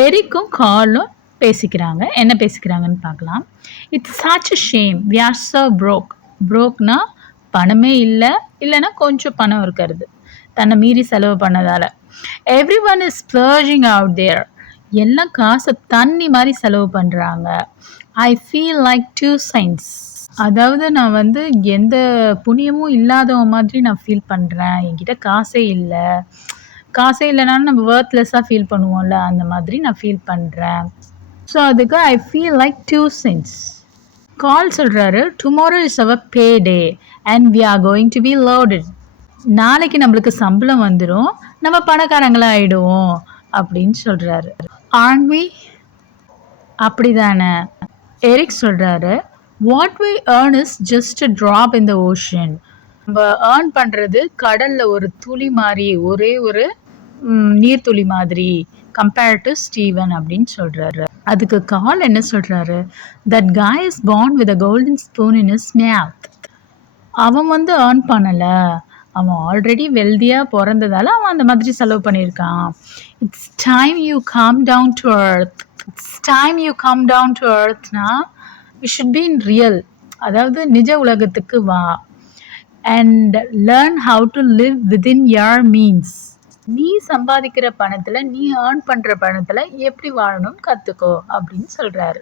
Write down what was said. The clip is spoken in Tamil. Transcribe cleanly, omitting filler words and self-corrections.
எரிக்கும் காலும் பேசிக்கிறாங்க. என்ன பேசிக்கிறாங்கன்னு பார்க்கலாம். It's such a shame we are so broke. brokeனா பணமே இல்லை, இல்லைன்னா கொஞ்சம் பணம் இருக்கிறது, தன்னை மீறி செலவு பண்ணதால. Every one is splurging out there. எல்லாம் காசை தண்ணி மாதிரி செலவு பண்ணுறாங்க. I feel like two cents. அதாவது நான் வந்து எந்த புண்ணியமும் இல்லாதவன் மாதிரி நான் ஃபீல் பண்ணுறேன். என்கிட்ட காசே இல்லை. காசே இல்லைனாலும் நம்ம ஒர்த்லெஸ்ஸாக ஃபீல் பண்ணுவோம்ல, அந்த மாதிரி நான் ஃபீல் பண்ணுறேன். ஸோ அதுக்கு I feel like two cents. கால் சொல்கிறாரு, tomorrow is our pay day and we are going to be loaded. நாளைக்கு நம்மளுக்கு சம்பளம் வந்துடும், நம்ம பணக்காரங்களாக ஆகிடுவோம் அப்படின்னு சொல்கிறாரு. ஆண்வி அப்படி தானே? எரிக் சொல்கிறாரு, what we earn is just a drop in the ocean. நம்ம ஏர்ன் பண்ணுறது கடலில் ஒரு துளி மாதிரி, ஒரே ஒரு நீர்த்துளி மாதிரி கம்பேர்ட் டு ஸ்டீவன் அப்படின்னு சொல்கிறாரு. அதுக்கு கால் என்ன சொல்கிறாரு, that guy is born with a golden spoon in his mouth. அவன் வந்து ஏர்ன் பண்ணலை, அவன் ஆல்ரெடி வெல்தியாக பிறந்ததால அவன் அந்த மாதிரி செலவு பண்ணியிருக்கான். It's time you come down to earth. It's time you come down to எர்த்னா you should be in real, அதாவது நிஜ உலகத்துக்கு வா. And learn how to live within your means. நீ சம்பாதிக்கிற பணத்தில், நீ ஏர்ன் பண்ணுற பணத்தில் எப்படி வாழணும்னு கற்றுக்கோ அப்படின்னு சொல்கிறாரு.